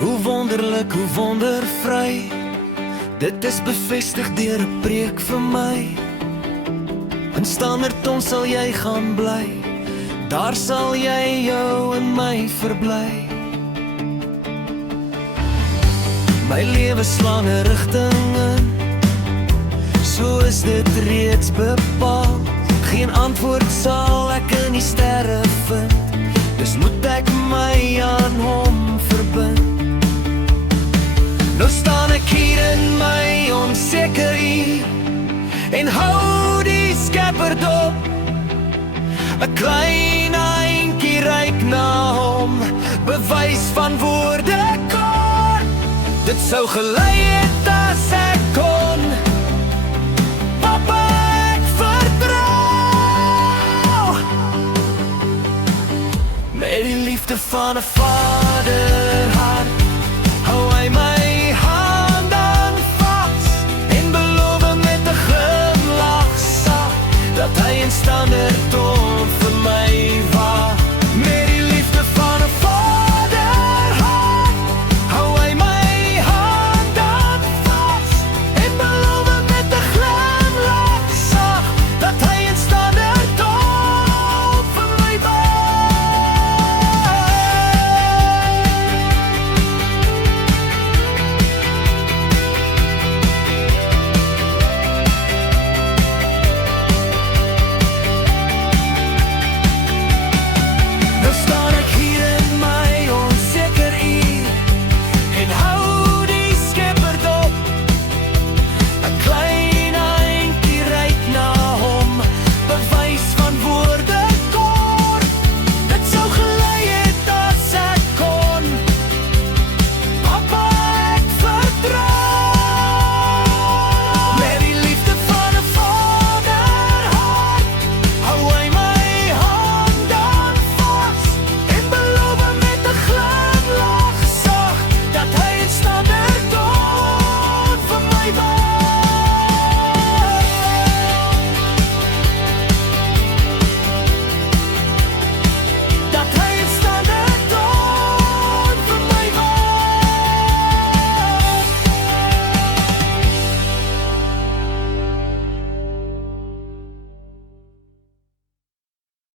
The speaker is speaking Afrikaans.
Hoe wonderlik, hoe wondervry, dit is bevestig deur 'n preek vir my. In Standerton sal jy gaan bly, daar sal jy jou en my verbly. My lewe slaan 'n rigting in, so is dit reeds bepaal. Geen antwoord sal ek in die sterre vind, dus moet ek my aan hom verbind. Nou staan ek hier in my onseker uur en hou die Skepper dop. 'n klein eindjie reik na hom, bewys van woorde kon. Dit sou gelei het as ek kon. Papa, ek vertrou. Met die liefde van 'n vaderhart hou hy my hand aan vas en beloof met 'n glimlach sag dat hy in Standerton